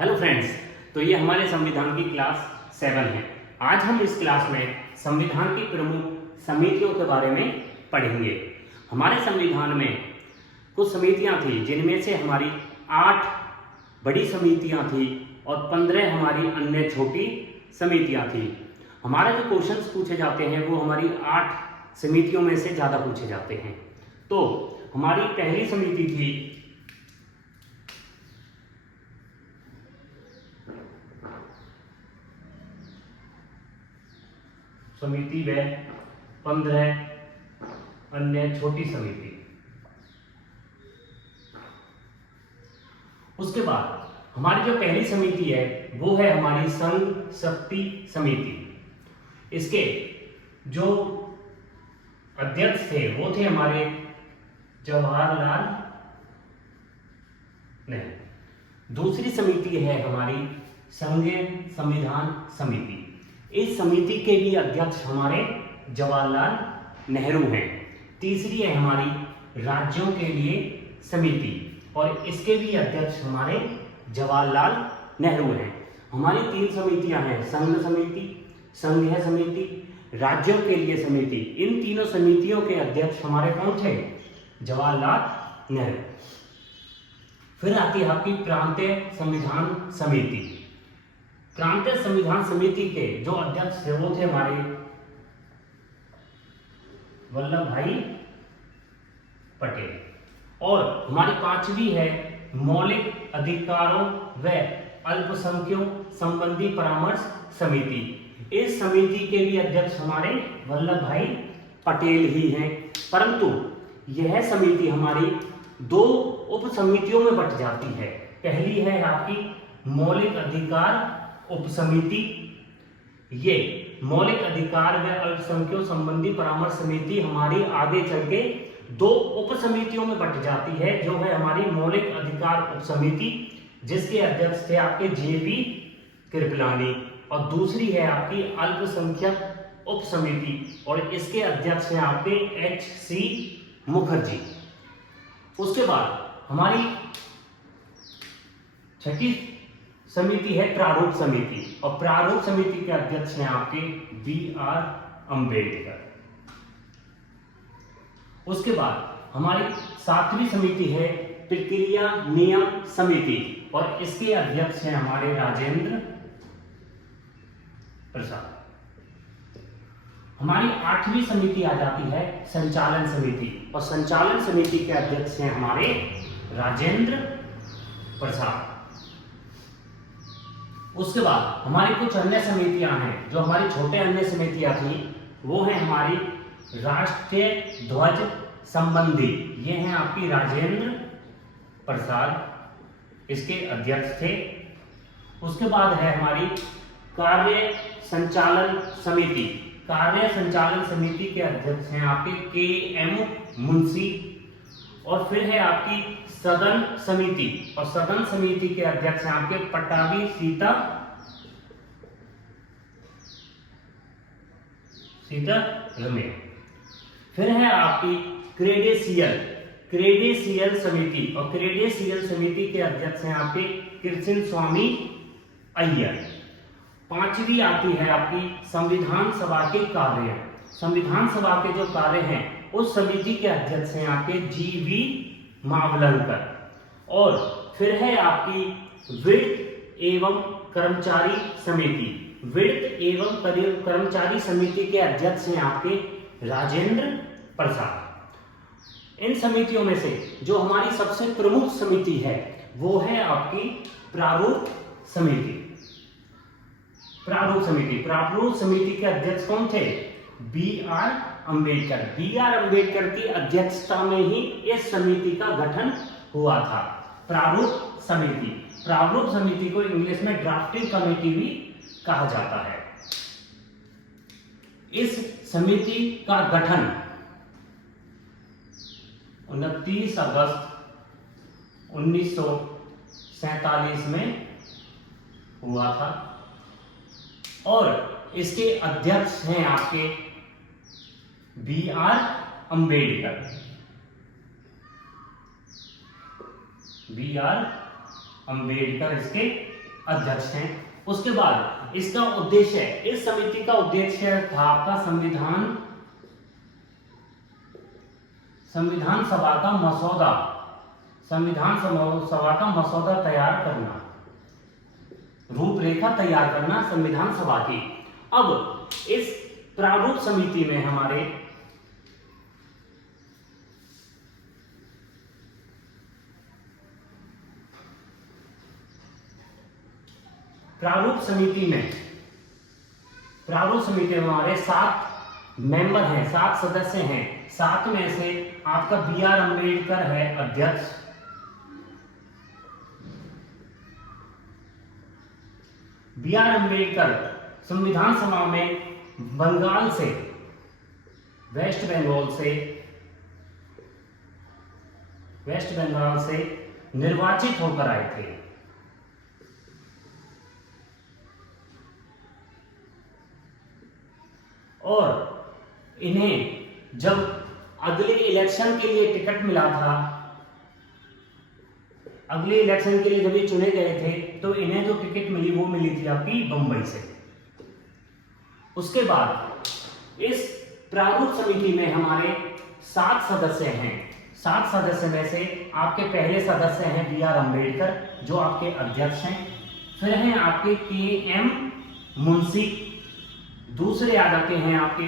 Hello friends, तो ये हमारे संविधान की क्लास 7 है। आज हम इस क्लास में संविधान की प्रमुख समितियों के बारे में पढ़ेंगे। हमारे संविधान में कुछ समितियां थी जिनमें से हमारी 8 बड़ी समितियां थी और 15 हमारी अन्य छोटी समितियां थी। हमारे जो क्वेश्चंस पूछे जाते हैं वो हमारी 8 समितियों में से ज़्यादा पूछे जाते हैं। तो हमारी पहली समिति थी समिति व 15 अन्य छोटी समिति। उसके बाद हमारी जो पहली समिति है वो है हमारी संघ शक्ति समिति। इसके जो अध्यक्ष थे वो थे हमारे जवाहरलाल नेहरू। दूसरी समिति है हमारी संघीय संविधान समिति। इस समिति के भी अध्यक्ष हमारे जवाहरलाल नेहरू हैं। तीसरी है हमारी राज्यों के लिए समिति और इसके भी अध्यक्ष हमारे जवाहरलाल नेहरू हैं। हमारी 3 समितियां हैं, संघ समिति, संघीय समिति, राज्यों के लिए समिति। इन तीनों समितियों के अध्यक्ष हमारे कौन थे? जवाहरलाल नेहरू। फिर आती है आपकी प्रांतीय संविधान समिति। प्रांतीय संविधान समिति के जो अध्यक्ष थे वो थे हमारे वल्लभ भाई पटेल। और हमारी 5वीं है मौलिक अधिकारों व अल्पसंख्यकों संबंधी परामर्श समिति। इस समिति के भी अध्यक्ष हमारे वल्लभ भाई पटेल ही हैं। परंतु यह समिति हमारी 2 उप समितियों में बट जाती है। पहली है आपकी मौलिक अधिकार उप समिति। ये मौलिक अधिकार व अल्पसंख्यकों संबंधी परामर्श समिति हमारी आगे चल के 2 उप समितियों में बट जाती है, जो है हमारी मौलिक अधिकार उप समिति जिसके अध्यक्ष थे आपके जेबी कृपलानी, और दूसरी है आपकी अल्पसंख्यक उप समिति और इसके अध्यक्ष हैं आपके एच.सी. मुखर्जी। उसके बाद हमारी 6ठी समिति है प्रारूप समिति और प्रारूप समिति के अध्यक्ष हैं आपके बी.आर. अम्बेडकर। उसके बाद हमारी 7वीं समिति है प्रक्रिया नियम समिति और इसके अध्यक्ष हैं हमारे राजेंद्र प्रसाद। हमारी 8वीं समिति आ जाती है संचालन समिति और संचालन समिति के अध्यक्ष हैं हमारे राजेंद्र प्रसाद। उसके बाद हमारी कुछ अन्य समितियां हैं जो हमारी छोटे अन्य समितियां थी, वो है हमारी राष्ट्रीय ध्वज संबंधी। ये हैं आपकी राजेंद्र प्रसाद, इसके अध्यक्ष थे। उसके बाद है हमारी कार्य संचालन समिति। कार्य संचालन समिति के अध्यक्ष हैं आपके के.एम. मुंशी। और फिर है आपकी सदन समिति और सदन समिति के अध्यक्ष हैं आपके पट्टाभी सीतारमैया। फिर है आपकी क्रेडेंशियल समिति और क्रेडेंशियल समिति के अध्यक्ष हैं आपके कृष्ण स्वामी अय्यर। 5वीं आती है आपकी संविधान सभा के कार्य। संविधान सभा के जो कार्य हैं उस समिति के अध्यक्ष हैं आपके जी.वी. मावलंकर। और फिर है आपकी वित्त एवं कर्मचारी समिति। वित्त एवं कर्मचारी समिति के अध्यक्ष हैं आपके राजेंद्र प्रसाद। इन समितियों में से जो हमारी सबसे प्रमुख समिति है वो है आपकी प्रारूप समिति। प्रारूप समिति के अध्यक्ष कौन थे? बी.आर. अम्बेडकर। बी.आर. अम्बेडकर की अध्यक्षता में ही इस समिति का गठन हुआ था। प्रारूप समिति को इंग्लिश में ड्राफ्टिंग कमेटी भी कहा जाता है। इस समिति का गठन 29 अगस्त 1947 में हुआ था और इसके अध्यक्ष हैं आपके बी.आर. अम्बेडकर। बी.आर. अम्बेडकर इसके अध्यक्ष हैं। उसके बाद इसका उद्देश्य, इस समिति का उद्देश्य था आपका संविधान सभा का मसौदा तैयार करना, रूपरेखा तैयार करना संविधान सभा की। अब इस प्रारूप समिति में हमारे प्रारूप समिति में हमारे 7 मेंबर हैं, 7 सदस्य हैं। 7 में से आपका बी आर अम्बेडकर है अध्यक्ष, बी आर अम्बेडकर संविधान सभा में बंगाल से, वेस्ट बंगाल से निर्वाचित होकर आए थे। और इन्हें जब अगले इलेक्शन के लिए टिकट मिला था, अगले इलेक्शन के लिए जब ये चुने गए थे, तो इन्हें जो टिकट मिली वो मिली थी आपकी बंबई से। उसके बाद इस प्रारूप समिति में हमारे 7 सदस्य हैं। 7 सदस्य में से आपके पहले सदस्य हैं बी आर अम्बेडकर, जो आपके अध्यक्ष हैं। फिर हैं आपके के एम मुंशी, दूसरे आ जाते हैं आपके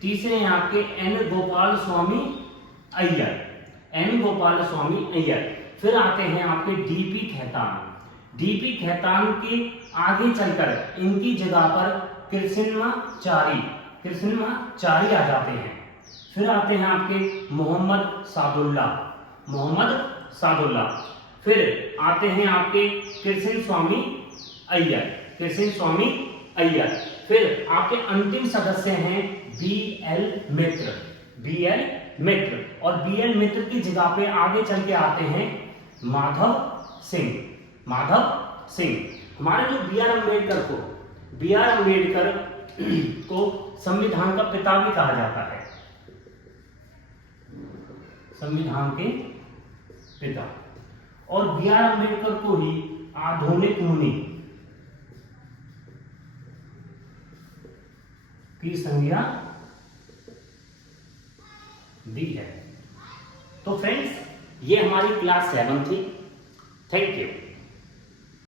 तीसरे हैं आपके एन गोपाल स्वामी अय्यर। फिर आते हैं आपके डीपी खेतान के आगे चलकर इनकी जगह पर कृष्णमाचारी आ जाते हैं। फिर आते हैं आपके मोहम्मद सादुल्ला। फिर आते हैं आपके कृष्ण स्वामी अय्यर। फिर आपके अंतिम सदस्य हैं बी एल मित्र, और बी एल मित्र की जगह पे आगे चल के आते हैं माधव सिंह। हमारे जो बी आर अम्बेडकर को संविधान का पिता भी कहा जाता है, संविधान के पिता। और बी आर अम्बेडकर को ही आधुनिक मुनि की संज्ञा दी है। तो फ्रेंड्स, ये हमारी क्लास 7 थी। Thank you.